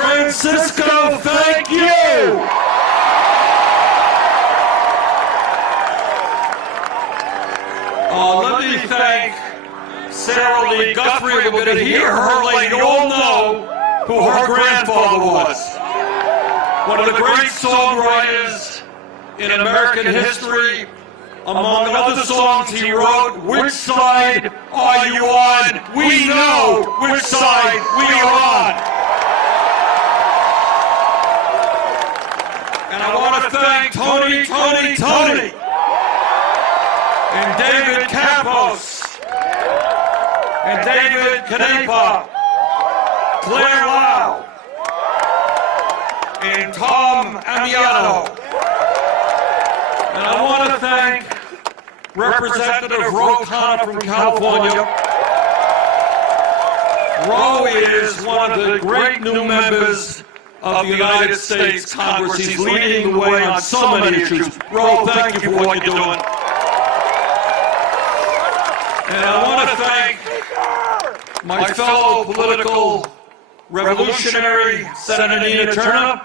Francisco, thank you! Let me thank Sarah Lee Guthrie. We're going to hear her later. You all know who her grandfather was. One of the great songwriters in American history. Among other songs he wrote, "Which side are you on? We know which side we are on." And I want to thank Tony, and David Campos, and David Canepa, Claire Lau, and Tom Amiano. And I want to thank Representative Ro Khanna from California. Ro is one of the great new members of the United States Congress. He's leading the way on so many issues. Ro, thank you for what you're doing. And I want to thank my fellow political revolutionary, Senator Nina Turner.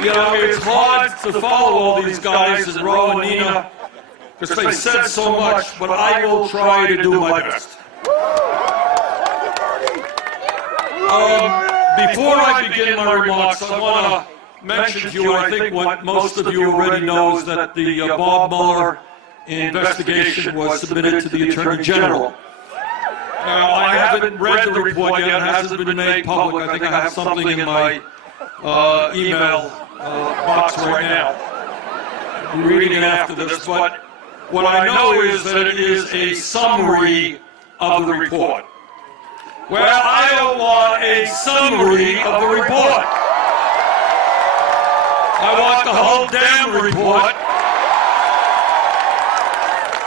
You know, it's hard to follow all these guys, and Ro and Nina, because they said so much, but I will try to do my best. Before I begin my remarks, I want to mention to you, I think what most of you already know, is that the Bob Mueller investigation was submitted to the Attorney General. Now, I haven't read the report yet. It hasn't been made public. I think I have something in my email box right now. I'm reading it after this, but what I know is that it is a summary of the report. Well, I don't want a summary of the report. I want the whole damn report,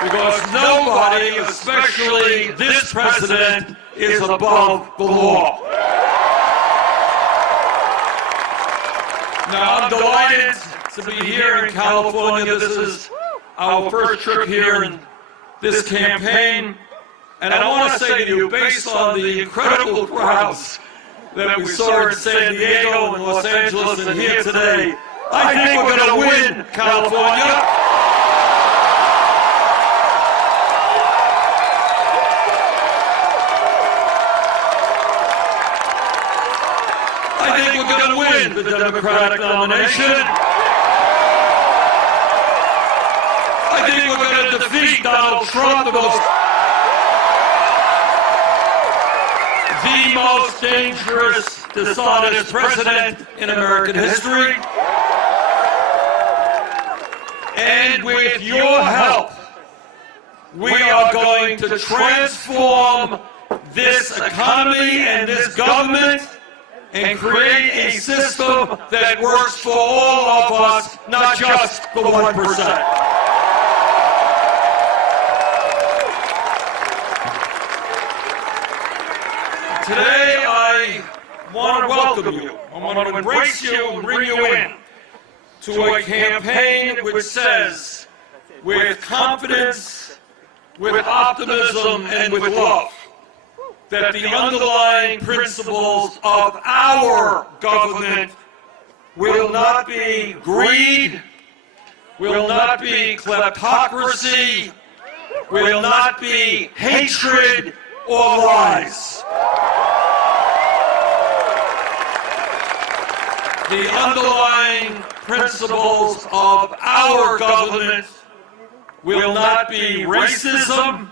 because nobody, especially this president, is above the law. Now, I'm delighted to be here in California. This is our first trip here in this campaign. And I want to say to you, based on the incredible crowds that we saw in San Diego and Los Angeles and here today, I think we're going to win California. I think we're going to win the Democratic nomination. I think we're going to defeat Donald Trump, the most dangerous, dishonest president in American history. And with your help, we are going to transform this economy and this government and create a system that works for all of us, not just the 1%. Today, I want to welcome you. I want to embrace you and bring you in to a campaign which says, with confidence, with optimism, and with love, that the underlying principles of our government will not be greed, will not be kleptocracy, will not be hatred or lies. The underlying principles of our government will not be racism,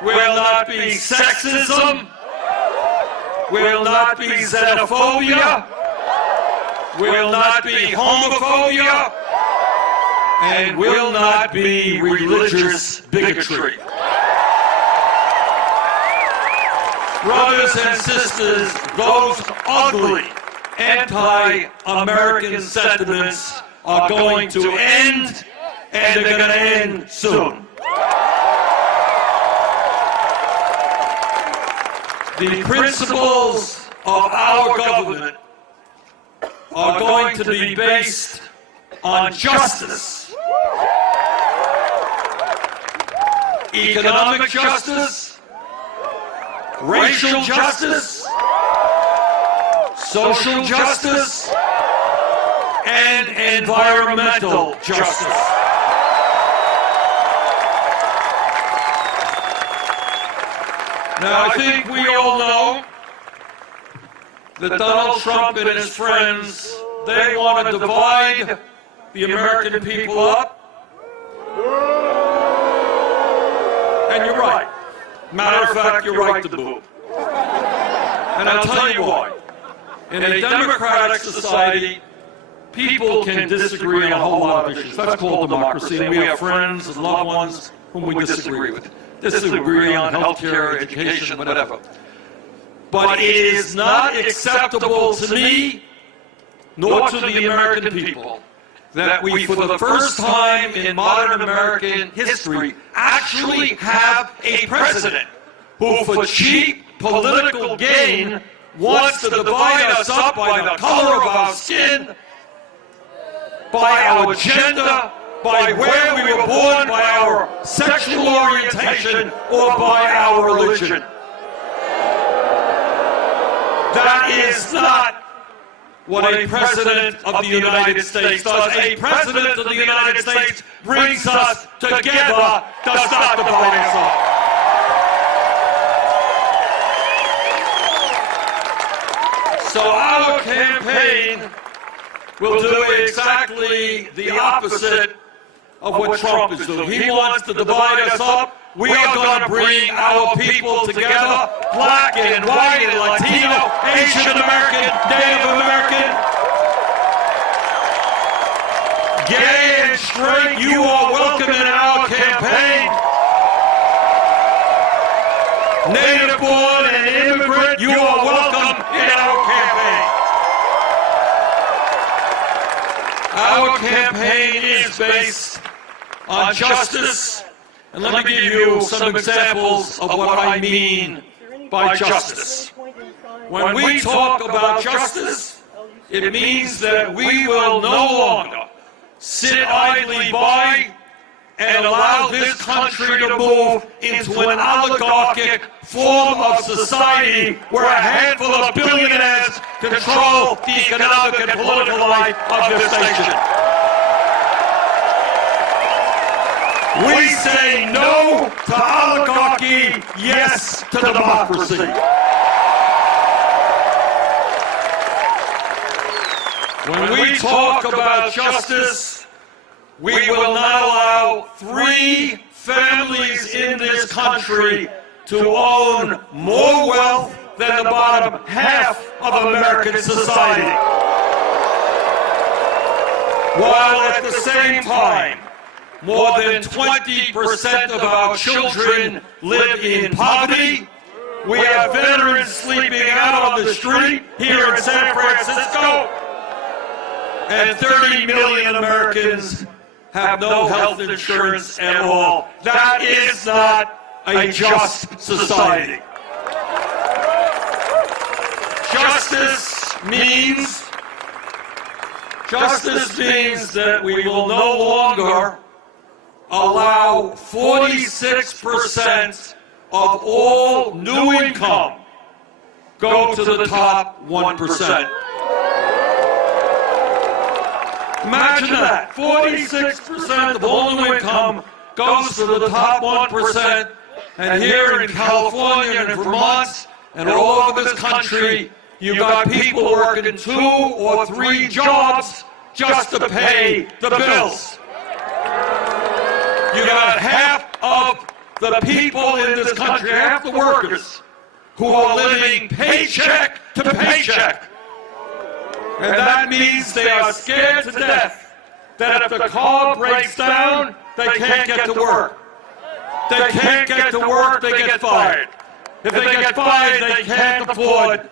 will not be sexism, will not be xenophobia, will not be homophobia, and will not be religious bigotry. Brothers and sisters, those ugly anti-American sentiments are going to end, and they're going to end soon. The principles of our government are going to be based on justice, economic justice, racial justice, social justice, and environmental justice. Now, I think we all know that Donald Trump and his friends, they want to divide the American people up. And you're right. Matter of fact, you're right to boo. And I'll tell you why. In a democratic society, people can disagree on a whole lot of issues. That's called democracy, and we have friends and loved ones whom we disagree with. Disagree on healthcare, education, whatever. But it is not acceptable to me, nor to the American people, that we, for the first time in modern American history, actually have a president who, for cheap political gain, wants to divide us up by the color of our skin, by our gender, by where we were born, by our sexual orientation, or by our religion. That is not what a president of the United States does. A president of the United States brings us together, does not divide us up. So our campaign will do exactly the opposite of what Trump is doing. He wants to divide us up. We are going to bring our people together, black and white and Latino, Asian American, Native American, gay and straight. You are welcome in our campaign. Native born and immigrant, you are welcome in our campaign. Our campaign is based on justice. And let me give you some examples of what I mean by justice. When we talk about justice, it means that we will no longer sit idly by and allow this country to move into an oligarchic form of society where a handful of billionaires control the economic and political life of this nation. We say no to oligarchy, yes to democracy. When we talk about justice, we will not allow 3 families in this country to own more wealth than the bottom half of American society. While at the same time, more than 20% of our children live in poverty. We have veterans sleeping out on the street here in San Francisco. And 30 million Americans have no health insurance at all. That is not a just society. Justice means that we will no longer allow 46% of all new income go to the top 1%. Imagine that. 46% of all new income goes to the top 1%. And here in California and Vermont and all over this country, you've got people working 2 or 3 jobs just to pay the bills. You got half of the people in this country, half the workers, who are living paycheck to paycheck. And that means they are scared to death that if the car breaks down, they can't get to work. They can't get to work, they get fired. If they get fired, they can't afford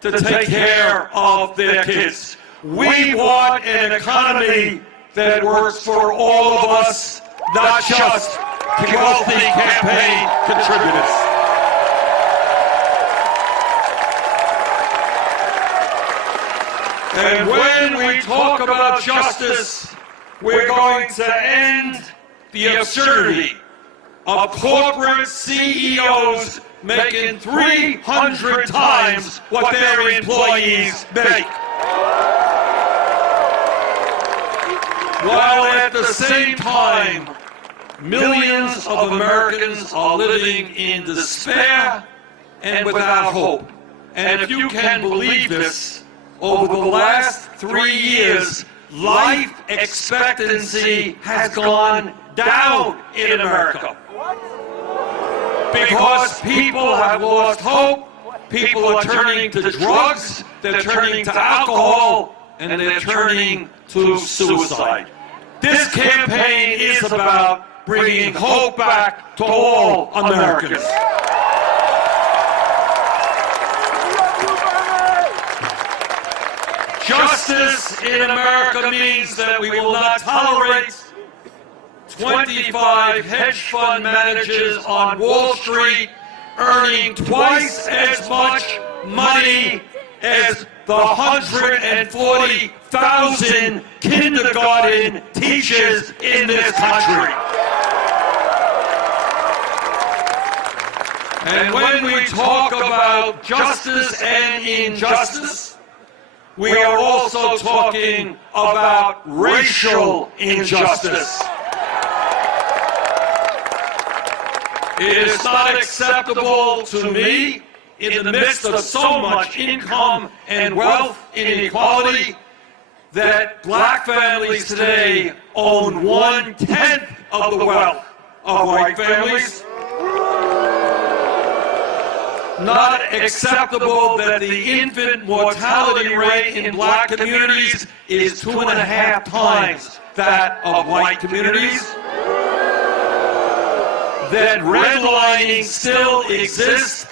to take care of their kids. We want an economy that works for all of us, not just wealthy campaign contributors. And when we talk about justice, we're going to end the absurdity of corporate CEOs making 300 times what their employees make. While at the same time, millions of Americans are living in despair and without hope. And if you can believe this, over the last 3 years, life expectancy has gone down in America. Because people have lost hope, people are turning to drugs, they're turning to alcohol, and they're turning to suicide. This campaign is about bringing hope back to all Americans. Justice in America means that we will not tolerate 25 hedge fund managers on Wall Street earning twice as much money as the 140,000 kindergarten teachers in this country. And when we talk about justice and injustice, we are also talking about racial injustice. It is not acceptable to me, in the midst of so much income and wealth inequality, that black families today own 1/10 of the wealth of white families. Not acceptable that the infant mortality rate in black communities is 2.5 times that of white communities. That redlining still exists,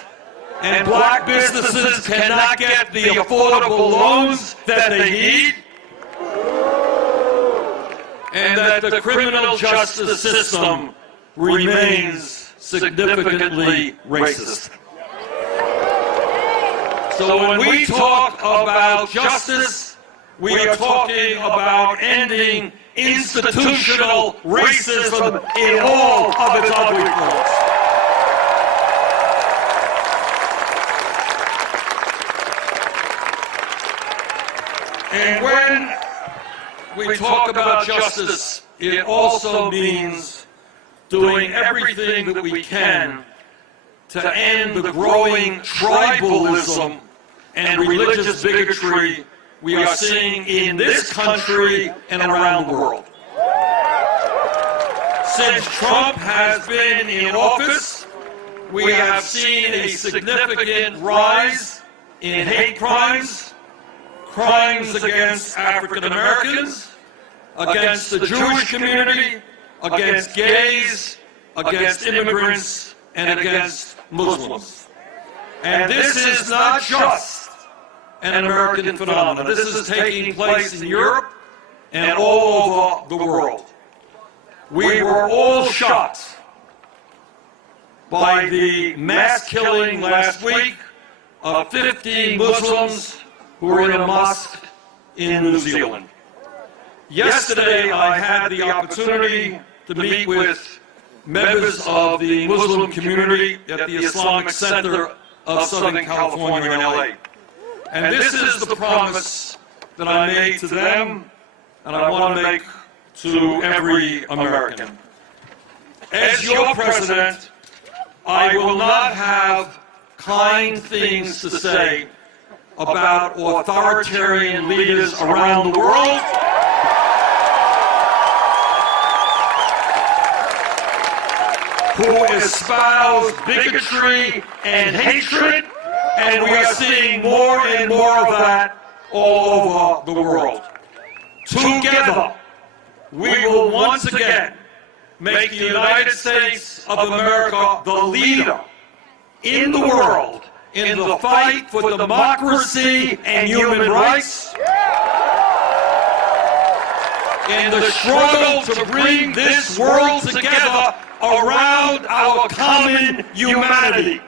and black businesses cannot get the affordable loans that they need, and that the criminal justice system remains significantly racist. So when we talk about justice, we are talking about ending institutional racism in all of its ugly forms. And when we talk about justice, it also means doing everything that we can to end the growing tribalism and religious bigotry we are seeing in this country and around the world. Since Trump has been in office, we have seen a significant rise in hate crimes, crimes against African Americans, against the Jewish community, against gays, against immigrants, and against Muslims. And this is not just an American phenomenon. This is taking place in Europe and all over the world. We were all shocked by the mass killing last week of 50 Muslims who were in a mosque in New Zealand. Yesterday, I had the opportunity to meet with members of the Muslim community at the Islamic Center of Southern California in LA. And this is the promise that I made to them, and I want to make to every American. As your president, I will not have kind things to say about authoritarian leaders around the world who espouse bigotry and hatred, and we are seeing more and more of that all over the world. Together, we will once again make the United States of America the leader in the world in the fight for democracy and human rights, in the struggle to bring this world together around our common humanity.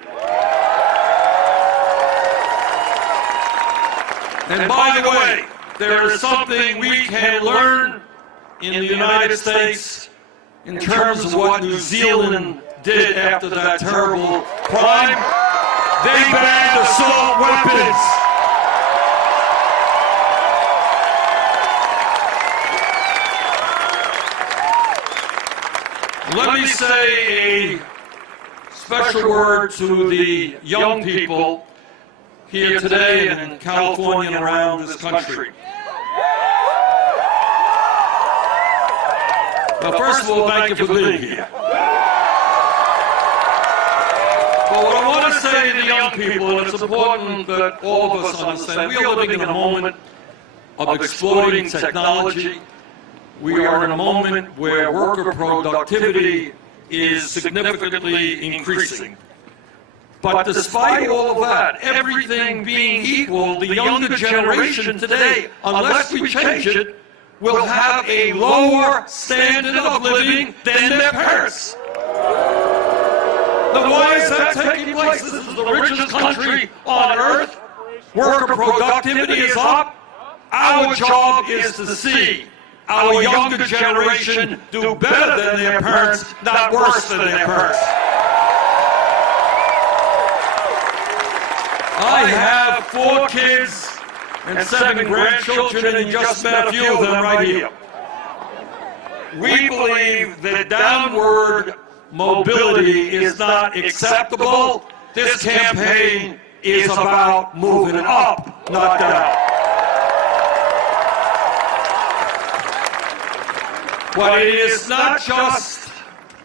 And by the way, there is something we can learn in the United States in terms of what New Zealand did after that terrible crime. They banned assault weapons. Let me say a special word to the young people here today and in California and around this country. Well, first of all, thank you for being here. But what I want to say to the young people, and it's important that all of us understand, we are living in a moment of exploding technology. We are in a moment where worker productivity is significantly increasing. But despite all of that, everything being equal, the younger generation today, unless we change it, will have a lower standard of living than their parents. Now, why is that taking place? This is the richest country on earth. Worker productivity is up. Our job is to see our younger generation do better than their parents, not worse than their parents. I have 4 kids and 7 grandchildren, and you just met a few of them right here. We believe that downward mobility is not acceptable. This campaign is about moving up, not down. But it is not just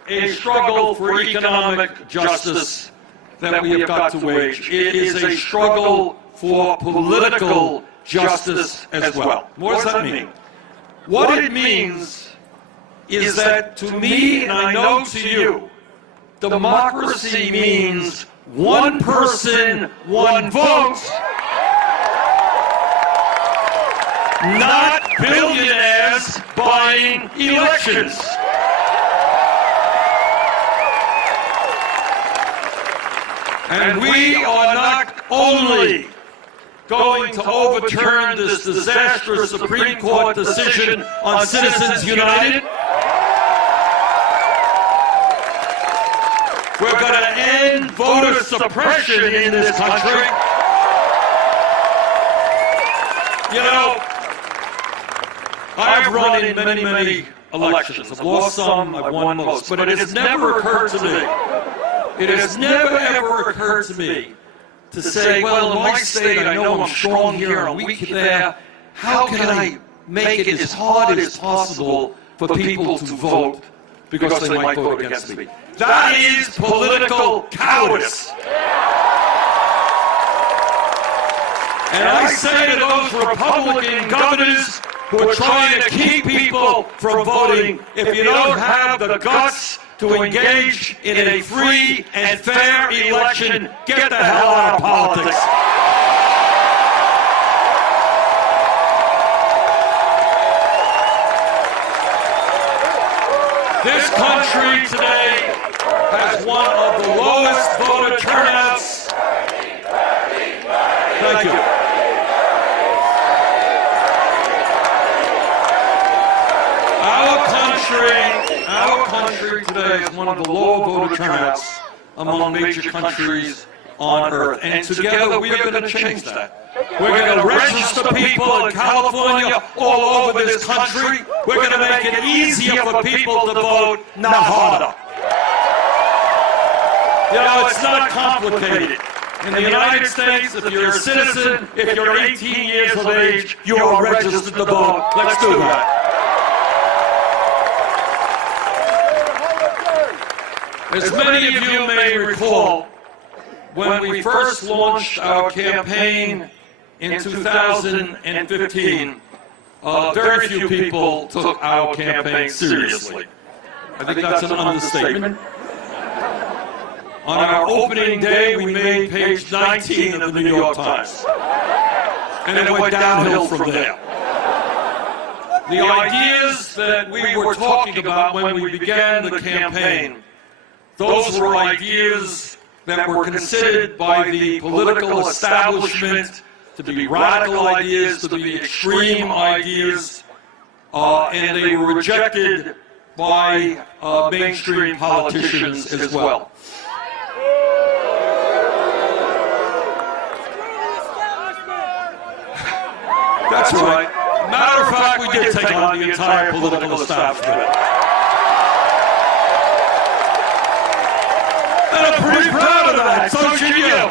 a struggle for economic justice that we have got to wage. It is a struggle for political justice as well. What does that mean? What it means is that to me, and I know to you, democracy means one person, one vote, not billionaires buying elections. And we are not only going to overturn this disastrous Supreme Court decision on Citizens United, we're going to end voter suppression in this country. You know, I've run in many, many elections. I've lost some, I've won most. But it has never occurred to me, it has never ever occurred to me to say, well, in my state, I know I'm strong here, I'm weak there. How can I make it as hard as possible for people to vote because they might vote against me? That is political cowardice. And I say to those Republican governors who are trying to keep people from voting, if you don't have the guts to engage in a free and fair election, get the hell out of politics. This country today has one of the lowest voter turnouts. Thank you. Our country today is one of the lower voter turnouts among major countries on earth. And together we are going to change that. We're going to register people in California, all over this country. We're going to make it easier for people to vote, not harder. You know, it's not complicated. In the United States, if you're a citizen, if you're 18 years of age, you are registered to vote. Let's do that. As many of you may recall, when we first launched our campaign in 2015, very few people took our campaign seriously. I think that's an understatement. On our opening day, we made page 19 of the New York Times. And it went downhill from there. The ideas that we were talking about when we began the campaign, those were ideas that were considered by the political establishment to be radical ideas, to be extreme ideas, and they were rejected by mainstream politicians as well. That's right. Matter of fact, we did take on the entire political establishment. And I'm pretty proud of that, so should you.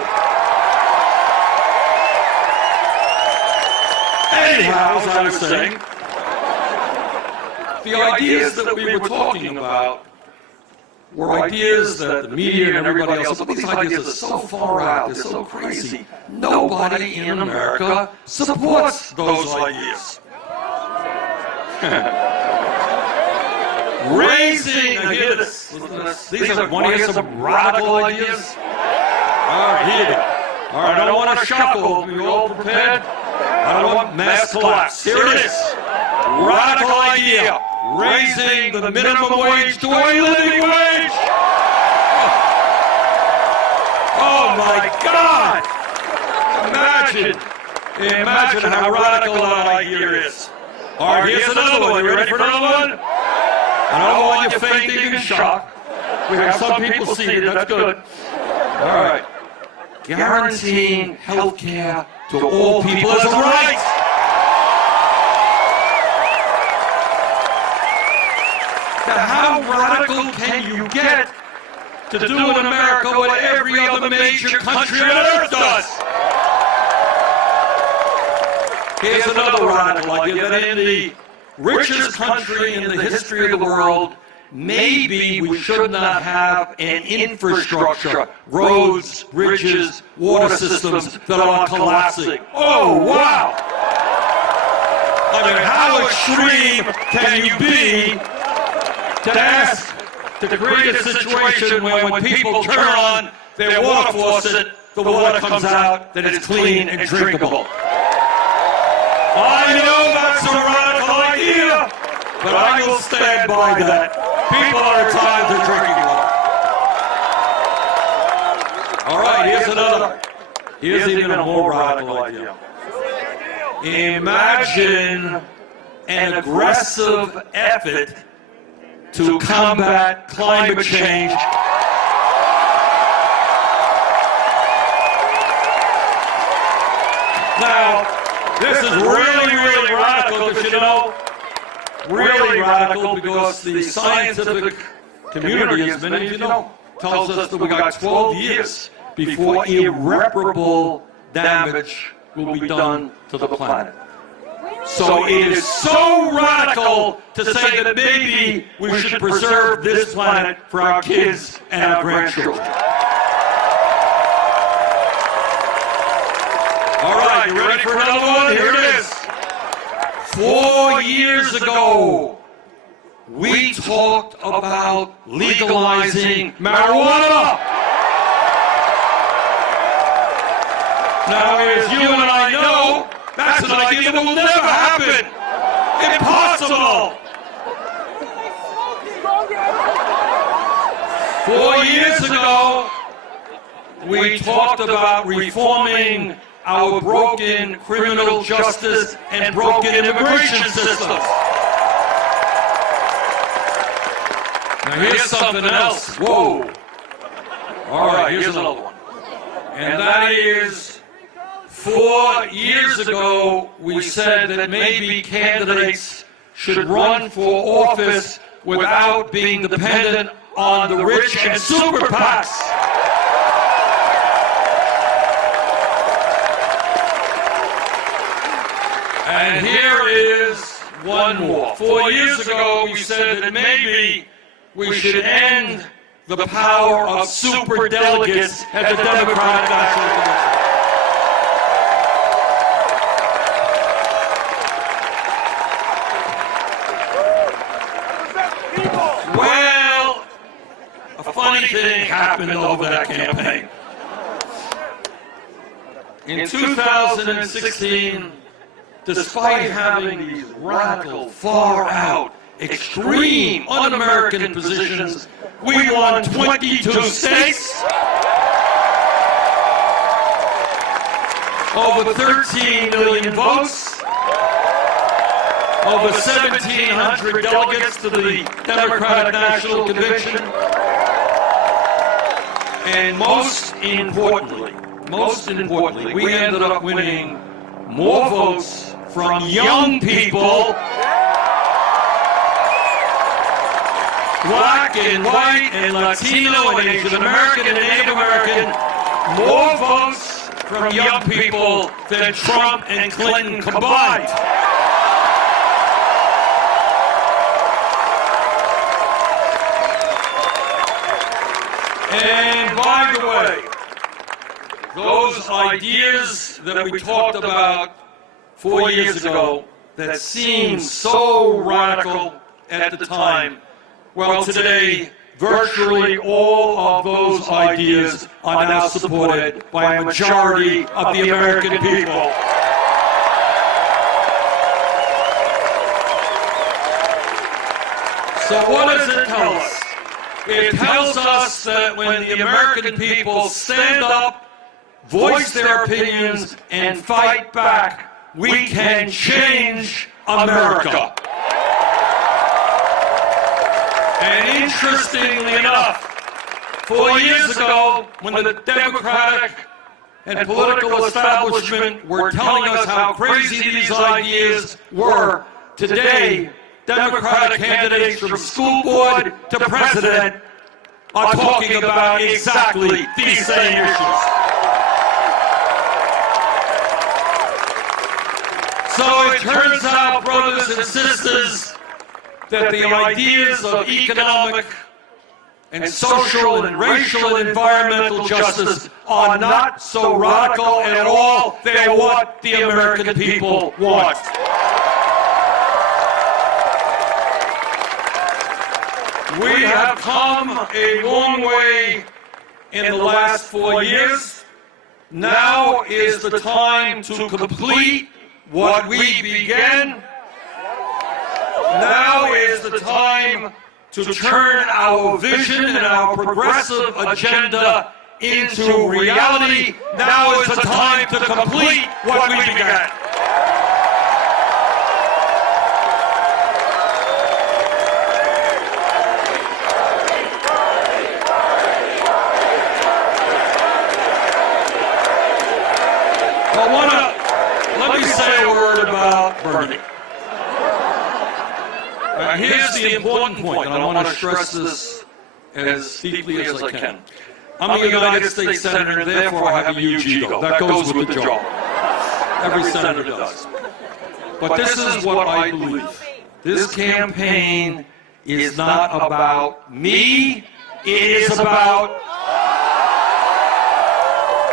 Anyhow, as I was saying, the ideas that we were talking about were ideas that the media and everybody else, but these ideas are so far out, they're so crazy. Nobody in America supports those ideas. Raising, now hear this, these are, want to hear some radical ideas? All right, here you go. All right, I don't want to shuffle, are you all prepared? I don't want mass collapse. Here it is. Radical idea. Raising the minimum wage to a living wage. Oh my God! Imagine how radical that idea is. All right, here's another one. You ready for another one? I don't want you fainting in shock. We have some people seated. That's good. All right. Guaranteeing health care to all people as a right. Now, how radical can you get to do in America what every other major country on earth does? Here's another radical idea, that in the richest country in the history of the world, maybe we should not have an infrastructure, roads, bridges, water systems that are collapsing. Oh, wow! I mean, how extreme can you be to ask to create a situation where when people turn on their water faucet, the water comes out, that it's clean and drinkable? I know that's a radical idea, but I will stand by that. People are entitled to drinking water. All right, here's another. Here's even a more radical idea. Imagine an aggressive effort to combat climate change. Now, this is really, really radical, because, you know, really radical because the scientific community, as many of you know, tells us that we got 12 years before irreparable damage will be done to the planet. So it is so radical to say that maybe we should preserve this planet for our kids and our grandchildren. All right, you ready for another one? Here it is. 4 years ago, we talked about legalizing marijuana. Now, as you and I know, that's an idea that will never happen. Impossible. 4 years ago, we talked about reforming our broken criminal justice and broken immigration systems. Now here's something else. Whoa. All right, here's another one. And that is, 4 years ago, we said that maybe candidates should run for office without being dependent on the rich and super PACs. And here is one more. 4 years ago, we said that maybe we should end the power of superdelegates at the Democratic National Convention. Well, a funny thing happened over that campaign. In 2016, despite having these radical, far-out, extreme, un-American positions, we won 22 states, over 13 million votes, over 1,700 delegates to the Democratic National Convention. And most importantly, we ended up winning more votes from young people, black and white and Latino and Asian American and Native American, more votes from young people than Trump and Clinton combined. And by the way, those ideas that we talked about 4 years ago that seemed so radical at the time, well, today, virtually all of those ideas are now supported by a majority of the American people. So what does it tell us? It tells us that when the American people stand up, voice their opinions, and fight back, we can change America. And interestingly enough, 4 years ago, when the Democratic and political establishment were telling us how crazy these ideas were, today, Democratic candidates from school board to president are talking about exactly these same issues. So it turns out, brothers and sisters, that the ideas of economic and social and racial and environmental justice are not so radical at all. They are what the American people want. We have come a long way in the last 4 years. Now is the time to complete what we began. Now is the time to turn our vision and our progressive agenda into reality. Now is the time to complete what we began. Let me say a word about Bernie. Here's the important point, and I want to stress this as deeply as I can. I'm a United States Senator, and therefore I have a huge ego. That goes with the job. Every senator does. But this is what I believe. This campaign is not about me. It is about...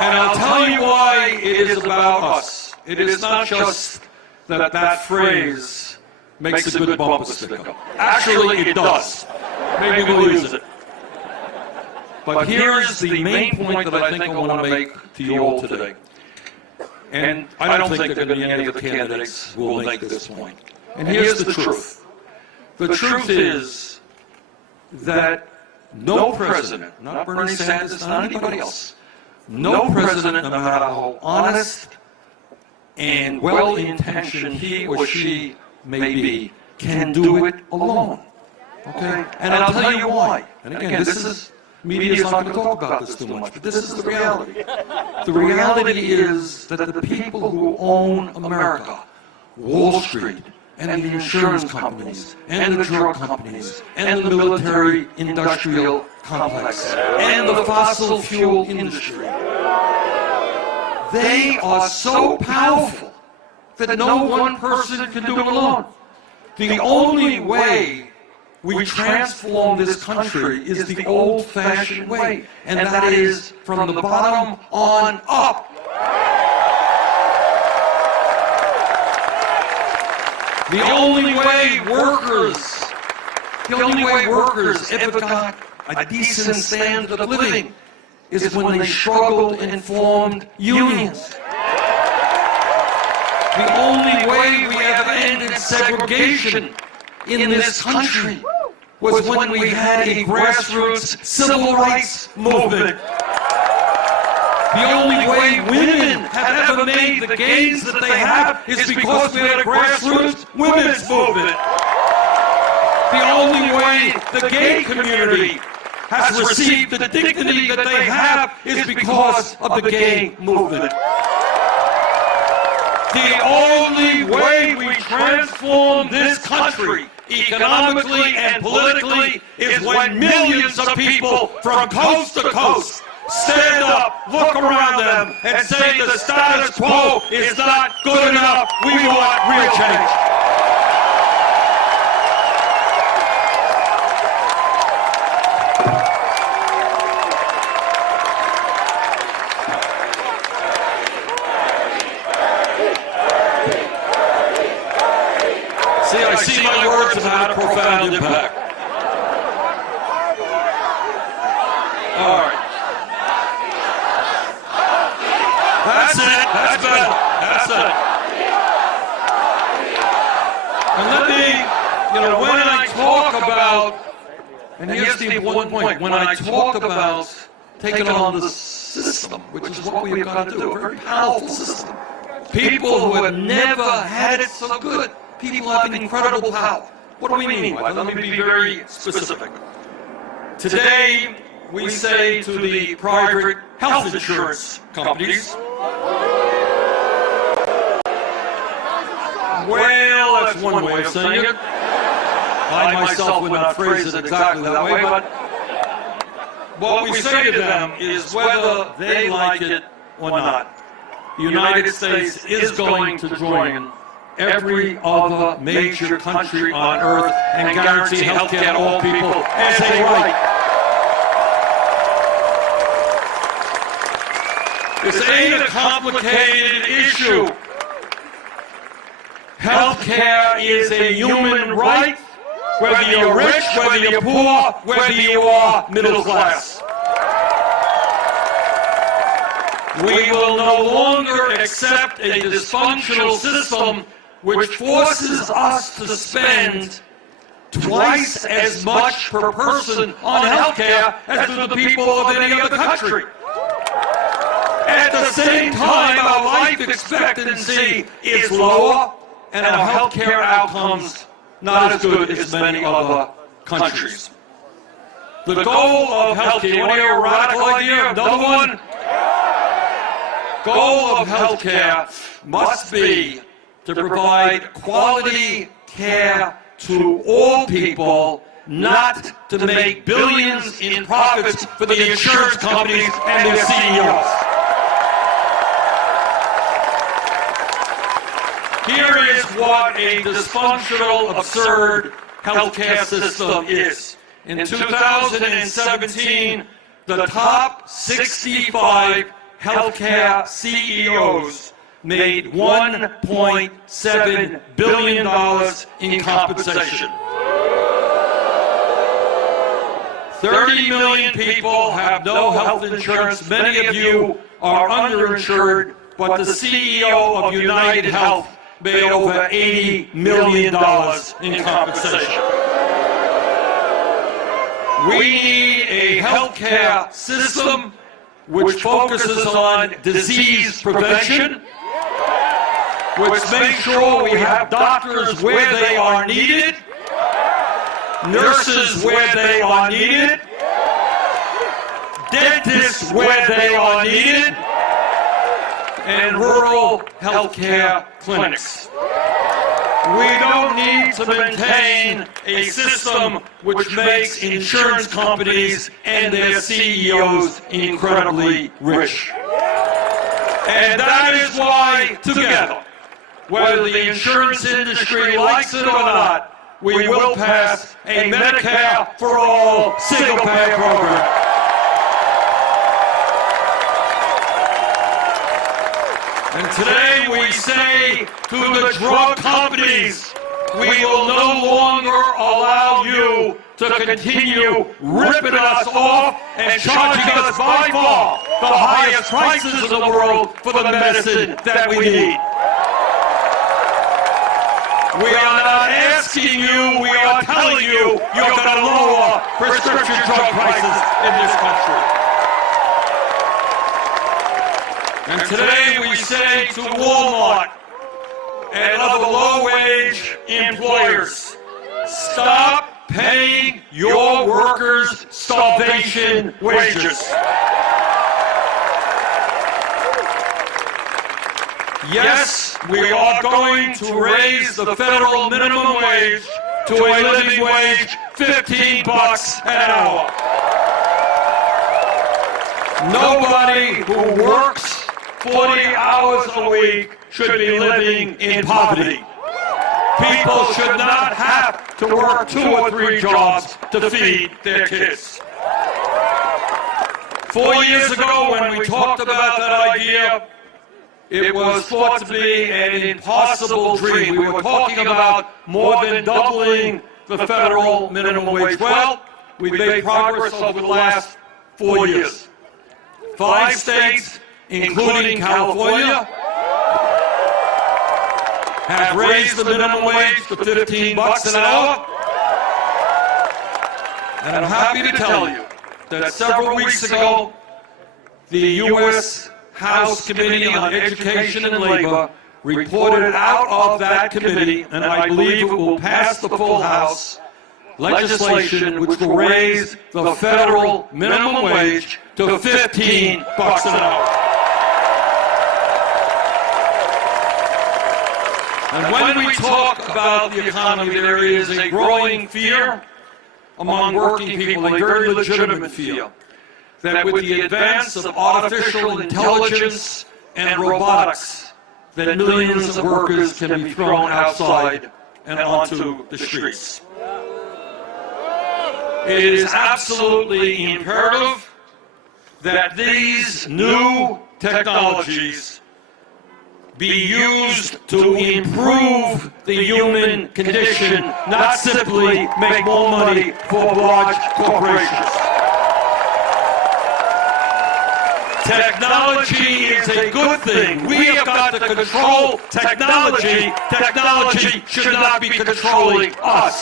And I'll tell you why it is about us. It is not just that phrase makes a good bumper sticker. Actually, it does. Maybe we'll use it. But here's the main point that I think I want to make to you all today. And I don't think there are going to be any of the candidates who will make this point. And here's the truth. The truth is that no president, not Bernie Sanders, not anybody else, no president, no matter how honest and well-intentioned he or she may be, can do it alone. Okay? And I'll tell you why. And again, media's not going to talk about this too much, but this is the reality. The reality is that the people who own America, Wall Street, and the insurance companies, and the drug companies, and the military-industrial complex, and the fossil fuel industry, they are so powerful that no one person can do it alone. The only way we transform this country is the old-fashioned way, and that is from the bottom on up. The only way workers ever got a decent standard of living is when they struggled and formed unions. The only way we ever ended segregation in this country was when we had a grassroots civil rights movement. The only way women have ever made the gains that they have is because we had a grassroots women's movement. The only way the gay community has received the dignity that they have is because of the gay movement. The only way we transform this country economically and politically is when millions of people from coast to coast stand up, look around them, and say the status quo is not good enough. We want real change. See, I see my words have had a profound impact. All right. That's it. That's better. That's it. And let me, when I talk about, and here's the important point, when I talk about taking on the system, which is what we've got to do, a very powerful system, people who have never had it so good, people have incredible power. What do we mean by that? Let me be very specific. Today, we say to the private health insurance companies, well, that's one way of saying it. I myself would not phrase it exactly that way, but what we say to them is whether they like it or not, the United States is going to join every other major country on earth and guarantee health care to all people as a right. This ain't a complicated issue. Health care is a human right, whether you're rich, whether you're poor, whether you are middle class. We will no longer accept a dysfunctional system which forces us to spend twice as much per person on health care as do the people of any other country. At the same time, our life expectancy is lower and our health care outcomes not as good as many other countries. The goal of health care, you want to hear a radical idea? Another one? Goal of health care must be to provide quality care to all people, not to make billions in profits for the insurance companies and their CEOs. Here is what a dysfunctional, absurd healthcare system is. In 2017, the top 65 healthcare CEOs made $1.7 billion in compensation. 30 million people have no health insurance. Many of you are underinsured, but the CEO of United Health made over $80 million in compensation. We need a healthcare system which focuses on disease prevention, which makes sure we have doctors where they are needed, nurses where they are needed, dentists where they are needed, and rural healthcare clinics. We don't need to maintain a system which makes insurance companies and their CEOs incredibly rich. And that is why, together, whether the insurance industry likes it or not, we will pass a Medicare for all single-payer program. And today we say to the drug companies, we will no longer allow you to continue ripping us off and charging us by far the highest prices in the world for the medicine that we need. We are not asking you, we are telling you, you're going to lower prescription drug prices in this country. And today we say to Walmart and other low-wage employers, stop paying your workers starvation wages. Yes, we are going to raise the federal minimum wage to a living wage, $15 an hour. Nobody who works 40 hours a week should be living in poverty. People should not have to work 2 or 3 jobs to feed their kids. 4 years ago, when we talked about that idea, it was thought to be an impossible dream. We were talking about more than doubling the federal minimum wage. Well, we made progress over the last 4 years. 5 states, including California, have raised the minimum wage to $15 an hour. And I'm happy to tell you that several weeks ago, the U.S. House Committee on Education and Labor reported out of that committee, and I believe it will pass the full House, legislation which will raise the federal minimum wage to $15 an hour. And when we talk about the economy, there is a growing fear among working people, a very legitimate fear, that with the advance of artificial intelligence and robotics, that millions of workers can be thrown outside and onto the streets. It is absolutely imperative that these new technologies be used to improve the human condition, not simply make more money for large corporations. Technology is a good thing. We have got to control technology. Technology should not be controlling us.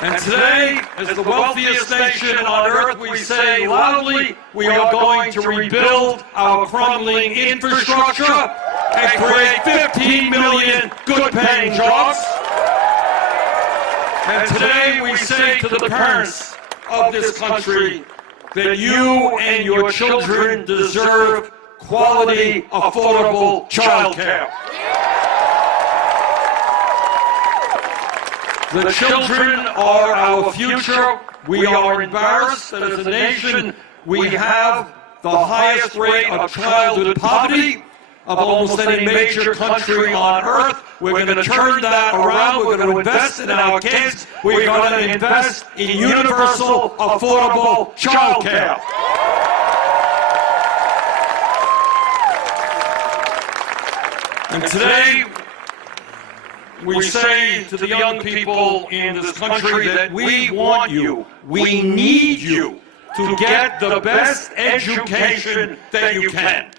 And today, as the wealthiest nation on earth, we say loudly, we are going to rebuild our crumbling infrastructure and create 15 million good-paying jobs. And today, we say to the parents of this country that you and your children deserve quality, affordable child care. The children are our future. We are embarrassed that as a nation we have the highest rate of childhood poverty of almost any major country on earth. We're going to turn that around. We're going to invest in our kids. We're going to invest in universal, affordable child care. And today, we say to the young people in this country that we want you, we need you to get the best education that you can.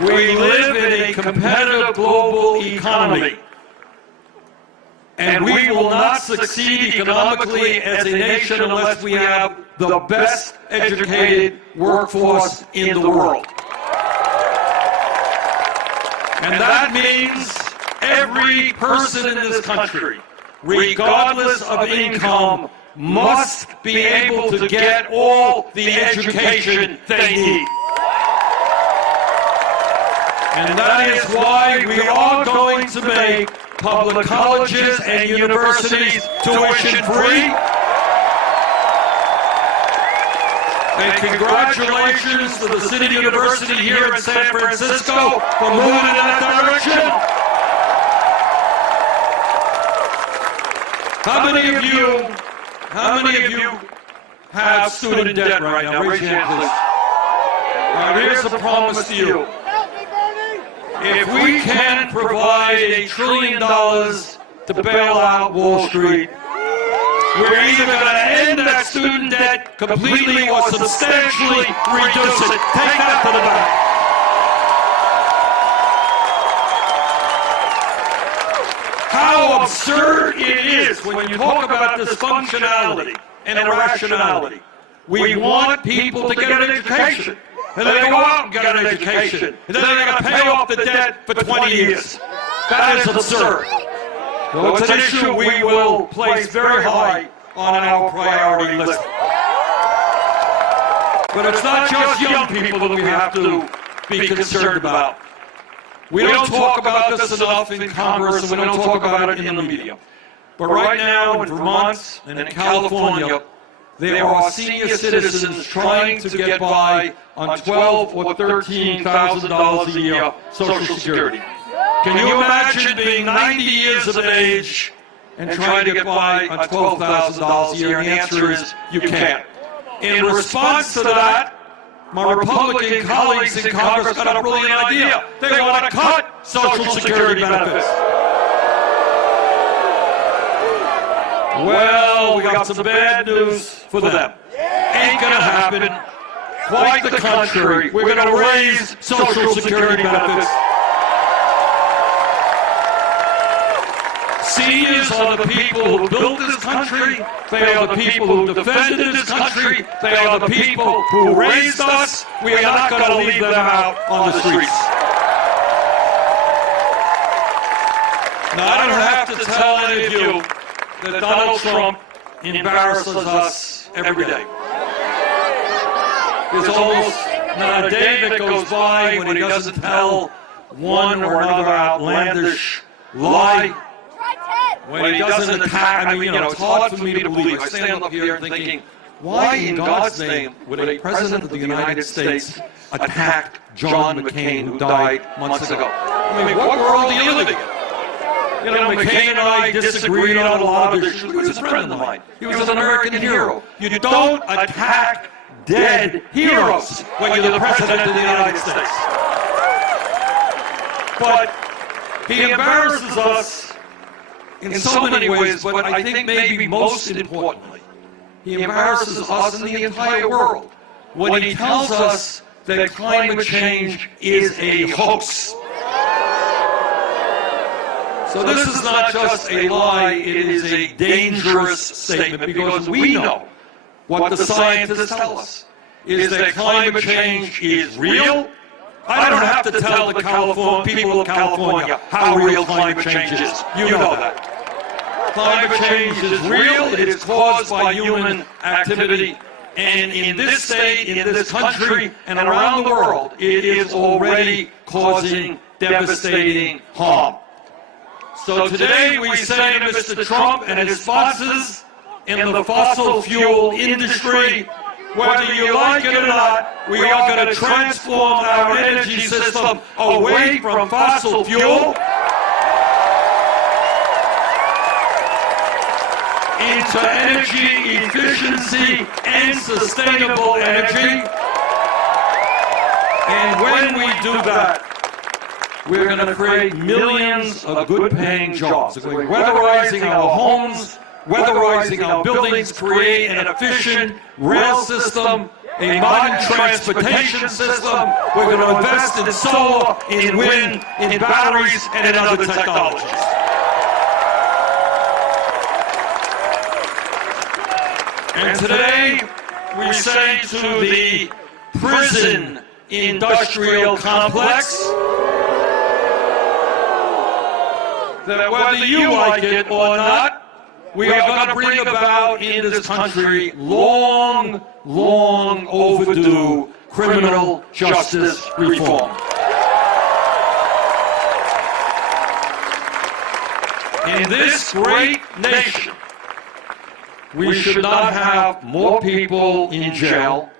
We live in a competitive global economy, and we will not succeed economically as a nation unless we have the best educated workforce in the world. And that means every person in this country, regardless of income, must be able to get all the education they need. And that is why we are going to make public colleges and universities tuition-free. And congratulations to the City University here in San Francisco for moving in that direction. How many of you have student debt right now? Raise your hand, please. Now, here's a promise to you. If we can provide $1 trillion to bail out Wall Street, we're either going to end that student debt completely or substantially reduce it. Take that to the bank. How absurd it is when you talk about dysfunctionality and irrationality. We want people to get an education. And then they go out and get an education. And then they're going to pay off the debt for 20 years. That is absurd. So it's an issue we will place very high on our priority list. But it's not just young people that we have to be concerned about. We don't talk about this enough in Congress, and we don't talk about it in the media. But right now in Vermont and in California, there are senior citizens trying to get by on $12,000 or $13,000 a year Social Security. Can you imagine being 90 years of age and trying to get by on $12,000 a year? And the answer is you can't. In response to that, my Republican colleagues in Congress got a brilliant idea. They want to cut Social Security benefits. Well, we got some bad news for them. Ain't gonna happen. Quite the contrary. We're gonna raise Social Security benefits. Seniors are the people who built this country. They are the people who defended this country. They are the people who raised us. We are not going to leave them out on the streets. Now, I don't have to tell any of you that Donald Trump embarrasses us every day. There's almost not a day that goes by when he doesn't tell one or another outlandish lie. When he doesn't attack, I mean, it's hard for me to believe. I stand up here thinking, why in God's name would a president of the United States attack John McCain, who died months ago? I mean, what world are you living in? You know, McCain and I disagreed on a lot of issues. He was a friend of mine. He was an American hero. You don't attack dead heroes when you're the president of the United States. But he embarrasses us in so many ways, but I think maybe most importantly, he embarrasses us in the entire world when he tells us that climate change is a hoax. So this is not just a lie, it is a dangerous statement, because we know what the scientists tell us, is that climate change is real. I don't have to tell the people of California how real climate change is. You know that. Climate change is real, it is caused by human activity, and in this state, in this country, and around the world, it is already causing devastating harm. So today we say to Mr. Trump and his sponsors in the fossil fuel industry, whether you like it or not, we are going to transform our energy system away from fossil fuel into energy efficiency and sustainable energy. And when we do that, we're going to create millions of good-paying jobs. We're weatherizing our homes, weatherizing our buildings, create an efficient rail system, a modern transportation system. We're going to invest in solar, in wind, in batteries, and in other technologies. And today, we say to the prison industrial complex that whether you like it or not, we are going to bring about in this country long, long overdue criminal justice reform. In this great nation, we should not have more people in jail,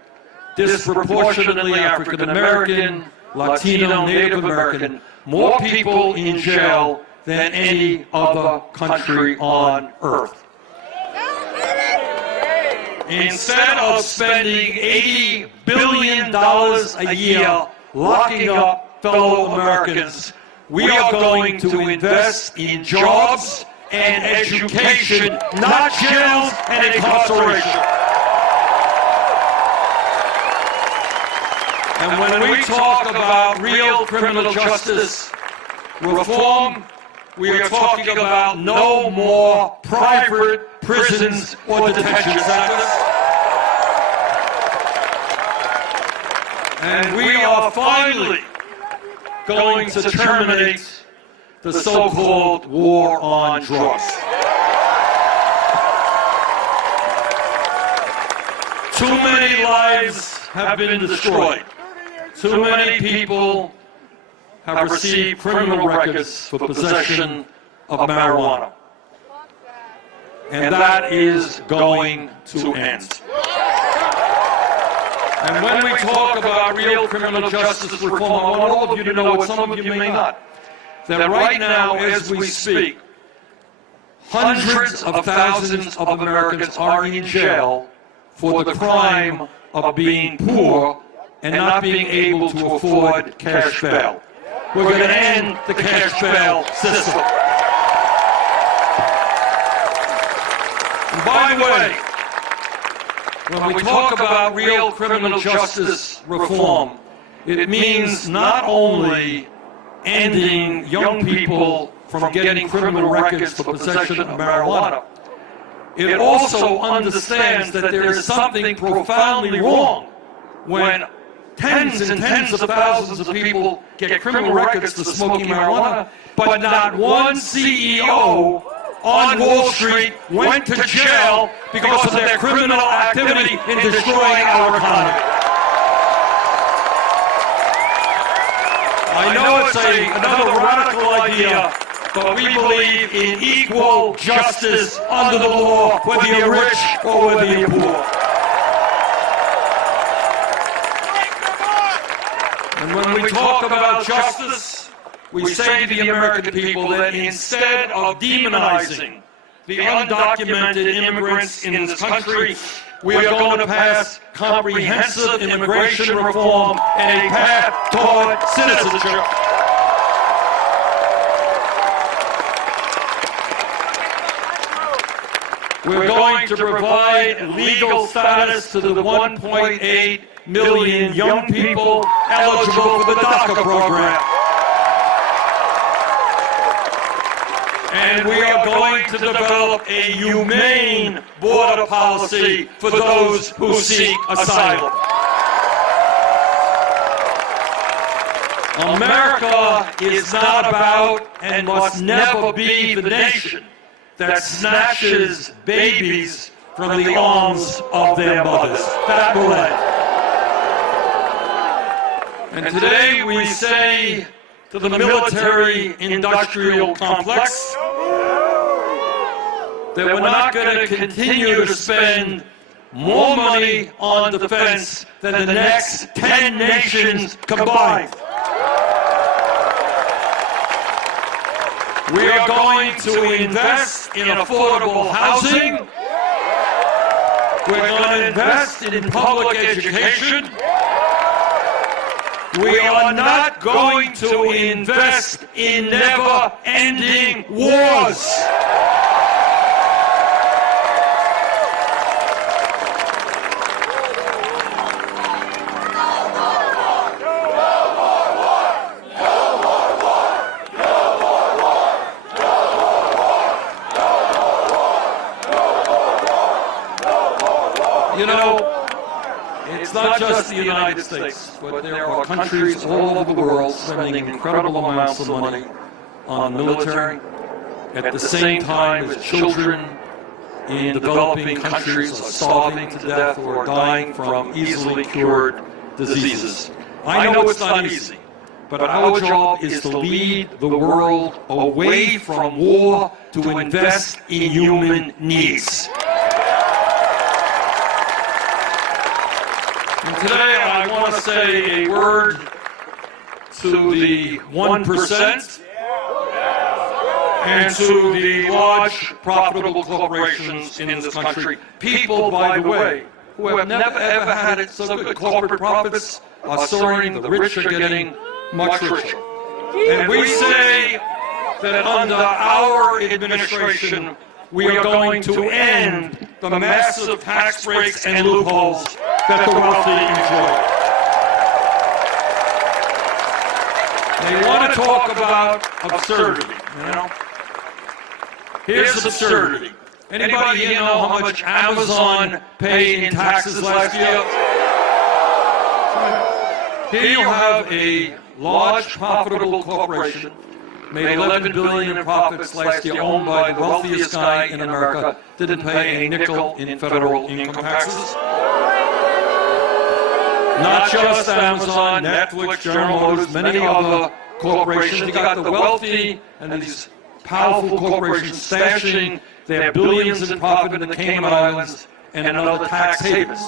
disproportionately African American, Latino, Native American, more people in jail than any other country on earth. Instead of spending $80 billion a year locking up fellow Americans, we are going to invest in jobs and education, not jails and incarceration. And when we talk about real criminal justice reform, we are talking about no more private prisons or detention centers. And we are finally going to terminate the so-called war on drugs. Too many lives have been destroyed. Too many people have received criminal records for possession of marijuana. And that is going to end. And when we talk about real criminal justice reform, I want all of you to know, what some of you may not, that right now, as we speak, hundreds of thousands of Americans are in jail for the crime of being poor and not being able to afford cash bail. We're going to end the cash bail system. And by the way, when we talk about real criminal justice reform, it means not only ending young people from getting criminal records for possession of marijuana, it also understands that there is something profoundly wrong when tens and tens of thousands of people get criminal records for smoking marijuana, but not one CEO on Wall Street went to jail because of their criminal activity in destroying our economy. I know it's another radical idea, but we believe in equal justice under the law, whether you're rich or whether you're poor. And when we talk about justice, we say to the American people that instead of demonizing the undocumented immigrants in this country, we are going to pass comprehensive immigration reform and a path toward citizenship. We're going to provide legal status to the 1.8 million young people eligible for the DACA program. And we are going to develop a humane border policy for those who seek asylum. America is not about and must never be the nation that snatches babies from the arms of their mothers. That will end. And today we say to the military-industrial complex that we're not going to continue to spend more money on defense than the next 10 nations combined. We are going to invest in affordable housing. We're going to invest in public education. We are not going to invest in never-ending wars. You know, it's not just the United States, but there are countries all over the world spending incredible amounts of money on military at the same time as children in developing countries are starving to death or dying from easily cured diseases. I know it's not easy, but our job is to lead the world away from war to invest in human needs. And today I want to say a word to the 1% and to the large profitable corporations in this country. People, by the way, who have never ever had it so good. Corporate profits are soaring, the rich are getting much richer. And we say that under our administration, we are going to end the massive tax breaks and loopholes that the wealthy enjoy. They want to talk about absurdity, you know? Here's absurdity. Anybody here know how much Amazon paid in taxes last year? Here you have a large, profitable corporation, made $11 billion in profits last year, owned by the wealthiest guy in America, didn't pay a nickel in federal income taxes. Not just Amazon, Netflix, General Motors, many other corporations. You got the wealthy and these powerful corporations stashing their billions in profit in the Cayman Islands and in other tax havens.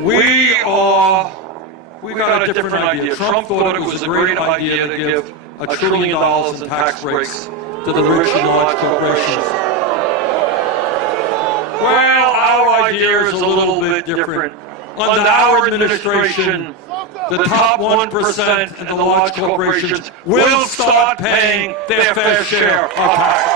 We got a different idea. Trump thought it was a great idea to give $1 trillion in tax breaks to the rich and large corporations. Well, our idea is a little bit different. Under our administration, the top 1% and the large corporations will start paying their fair share of taxes.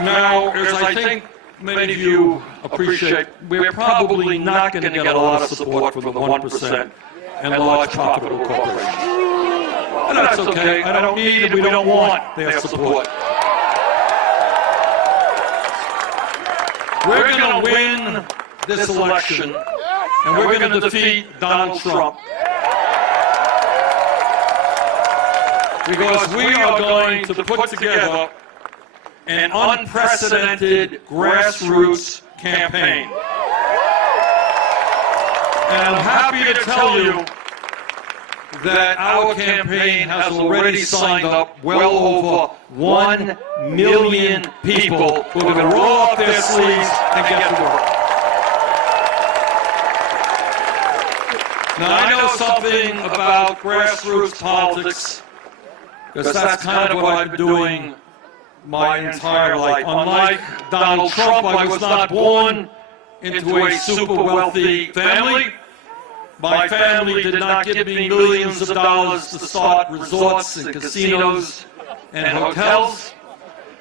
Now, as I think many of you appreciate, we're probably not going to get a lot of support from the 1% and large profitable corporations. And that's okay. I don't need and we don't want their support. We're going to win this election, and we're going to defeat Donald Trump. Because we are going to put together an unprecedented grassroots campaign. And I'm happy to tell you that our campaign has already signed up well over 1 million people who are going to roll up their sleeves and get to work. Now, I know something about grassroots politics, because that's kind of what I've been doing my entire life. Unlike Donald Trump, I was not born into a super wealthy family. My family did not give me millions of dollars to start resorts and casinos and hotels.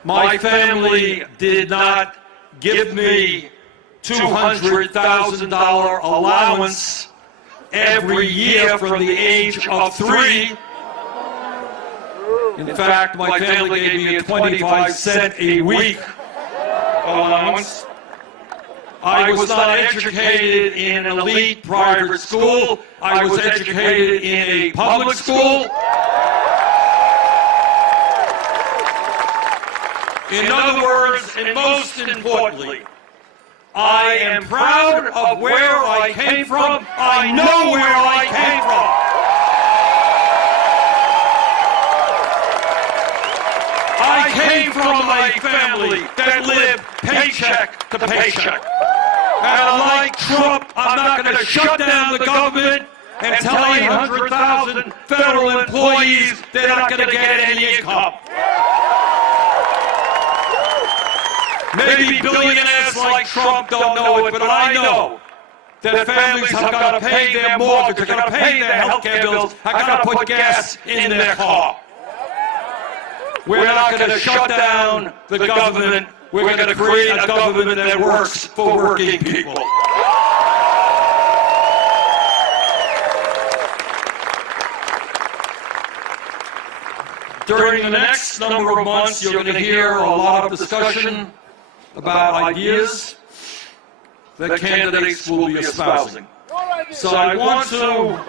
My family did not give me $200,000 allowance every year from the age of 3. In fact, my family gave me a 25-cent a week allowance. I was not educated in an elite private school. I was educated in a public school. In other words, and most importantly, I am proud of where I came from. I know where I came from. I came from a family that lived paycheck to paycheck. And unlike Trump, I'm not going to shut down the government and tell 800,000 federal employees they're not going to get any income. Maybe billionaires like Trump don't know it, but I know that families have got to pay their mortgage, they've got to pay their health care bills, have got to put gas in their car. We're not going to shut down the government. We're going to create a government that works for working people. During the next number of months, you're going to hear a lot of discussion about ideas that candidates will be espousing. So I want to,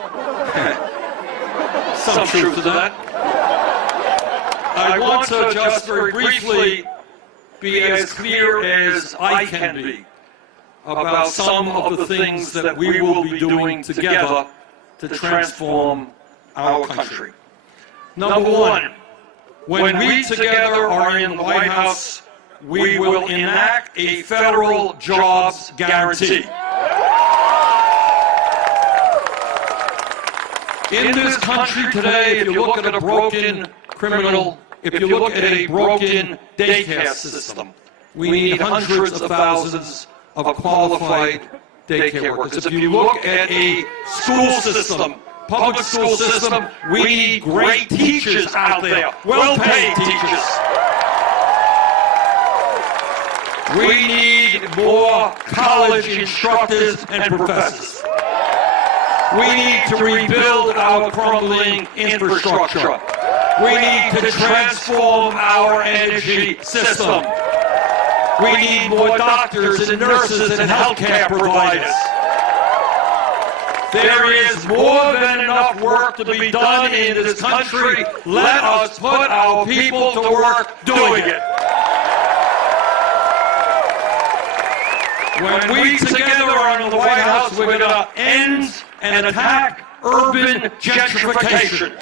some truth to that. I want to just very briefly be as clear as I can be about some of the things that we will be doing together to transform our country. Number one, when we together are in the White House, we will enact a federal jobs guarantee. In this country today, if you look at a broken if you look at a broken daycare system, we need hundreds of thousands of qualified daycare workers. If you look at a school system, public school system, we need great teachers out there, well-paid teachers. We need more college instructors and professors. We need to rebuild our crumbling infrastructure. We need to transform our energy system. We need more doctors and nurses and healthcare providers. There is more than enough work to be done in this country. Let us put our people to work doing it. When we together are in the White House, we're going to end and attack urban gentrification.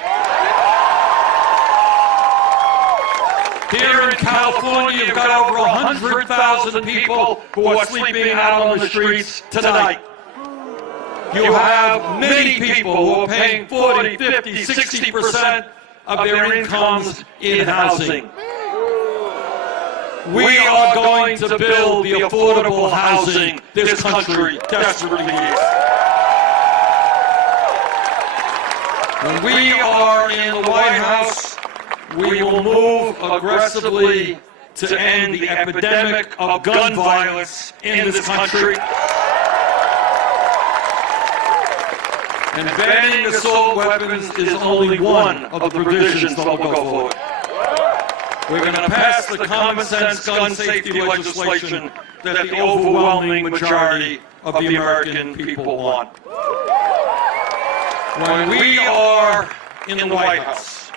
Here in California, you've got over 100,000 people who are sleeping out on the streets tonight. You have many people who are paying 40, 50, 60% of their incomes in housing. We are going to build the affordable housing this country desperately needs. When we are in the White House, we will move aggressively to end the epidemic of gun violence in this country. And banning assault weapons is only one of the provisions that will go forward. We're going to pass the common sense gun safety legislation that the overwhelming majority of the American people want. When we are in the White House,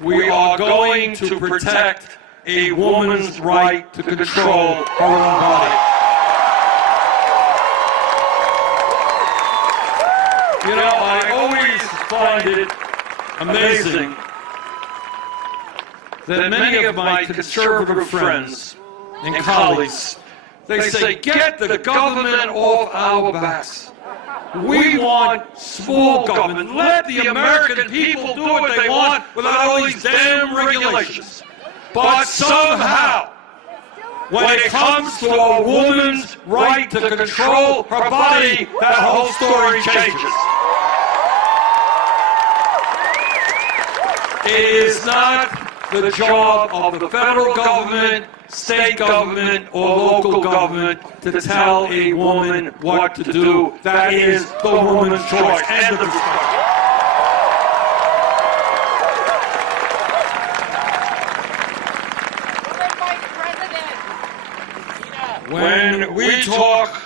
we are going to protect a woman's right to control her own body. You know, I always find it amazing that many of my conservative friends and colleagues, they say, get the government off our backs. We want small government. Let the American people do what they want without all these damn regulations. But somehow, when it comes to a woman's right to control her body, that whole story changes. It is not the job of the federal government, state government, or local government to tell a woman what to do. That is the woman's choice. End of discussion. When we talk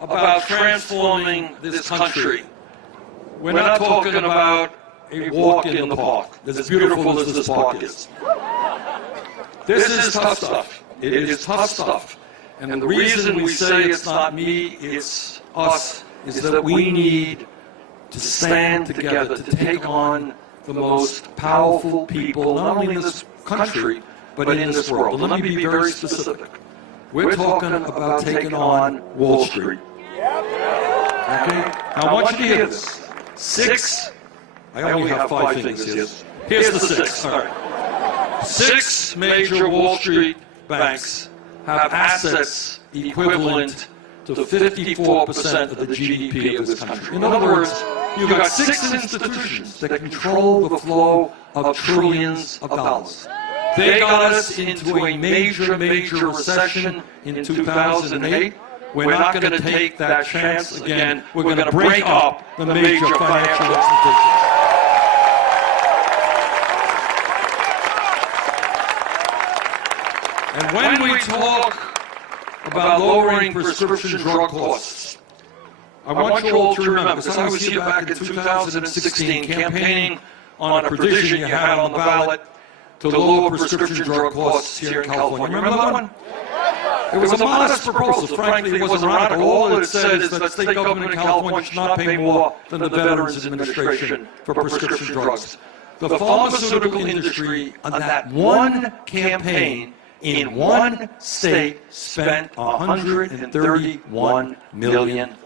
about transforming this country, we're not talking about a walk in the park, as beautiful as this park is. This is tough stuff. It is tough stuff. And the reason we say it's not me, it's us, is that we need to stand together to take on the most powerful people, not only in this country, but in this world. And let me be very specific. We're talking about taking on Wall Street. Okay? Now I want you to hear this. I only have 5 fingers here. Here's the 6. All right. 6 major Wall Street banks have assets equivalent to 54% of the GDP of this country. In other words, you've got 6 institutions that control the flow of trillions of dollars. They got us into a major recession in 2008. We're not going to take that chance again. We're going to break up the major financial institutions. And when we talk about lowering prescription drug costs, I want you all to remember, because I was here back in 2016 campaigning on a provision you had on the ballot to lower prescription drug costs here in California. Remember that one? It was a modest proposal. Frankly, it wasn't radical. All it said is that state government in California should not pay more than the Veterans Administration for prescription drugs. The pharmaceutical industry on that one campaign in one state spent $131 million.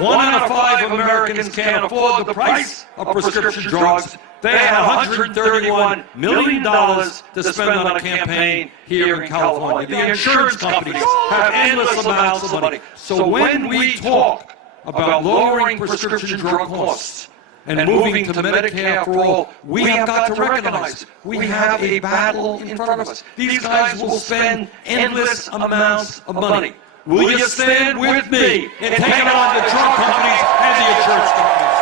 1 out of 5 Americans can't afford the price of prescription drugs. They had $131 million to spend on a campaign here in California. The insurance companies have endless amounts of money. So when we talk about lowering prescription drug costs and moving to Medicare for all, we have got to recognize we have a battle in front of us. These guys will spend endless amounts of money. Will you stand with me in taking on the drug companies and the insurance companies?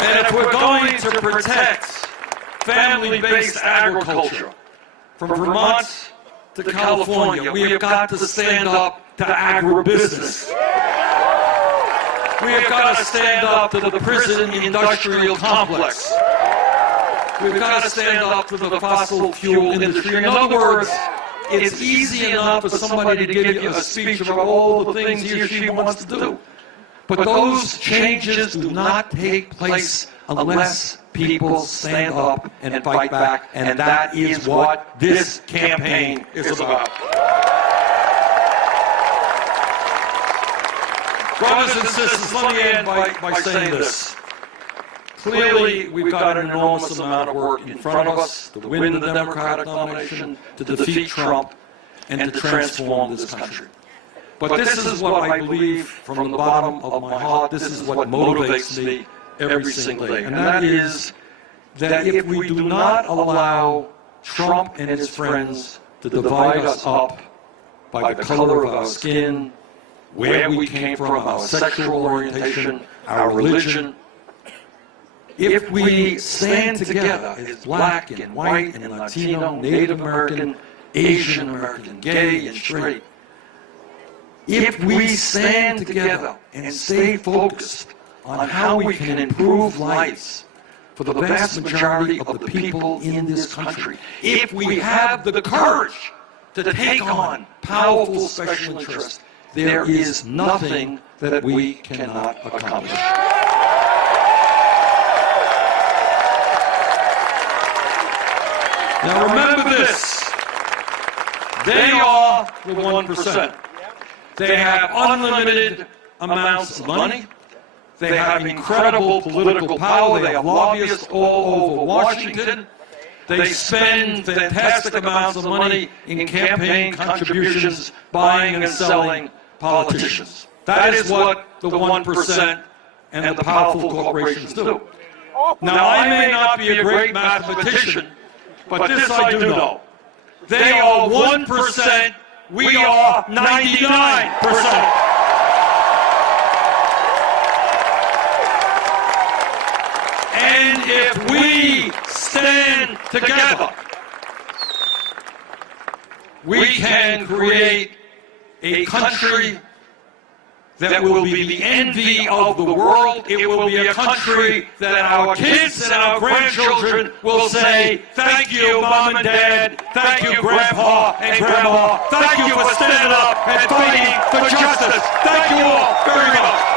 And if we're going to protect family-based agriculture from Vermont to California, we have got to stand up to agribusiness. We have got to stand up to the prison industrial complex. We've got to stand up to the fossil fuel industry. In other words, it's easy enough for somebody to give you a speech about all the things he or she wants to do. But those changes do not take place unless people stand up and fight back, and that is what this campaign is about. Brothers and sisters, let me end by saying this. Clearly, we've got an enormous amount of work in front of us to win the Democratic nomination, to defeat Trump, and to transform this country. But this is what I believe from the bottom of my heart. This is what motivates me every single day. And that is that if we do not allow Trump and his friends to divide us up by the color of our skin, where we came from, our sexual orientation, our religion, if we stand together as black and white and Latino, Native American, Asian American, gay and straight, if we stand together and stay focused on how we can improve lives for the vast majority of the people in this country, if we have the courage to take on powerful special interests, there is nothing that we cannot accomplish. Now remember this, they are the 1%. They have unlimited amounts of money. They have incredible political power. They have lobbyists all over Washington. They spend fantastic amounts of money in campaign contributions, buying and selling politicians. That is what the 1% and the powerful corporations do. Now, I may not be a great mathematician, but this I do know. They are 1%, we are 99%. And if we stand together, we can create a country that will be the envy of the world. It will be a country that our kids and our grandchildren will say, thank you, Mom and Dad, thank you, Grandpa and Grandma, thank you for standing up and fighting for justice. Thank you all very much.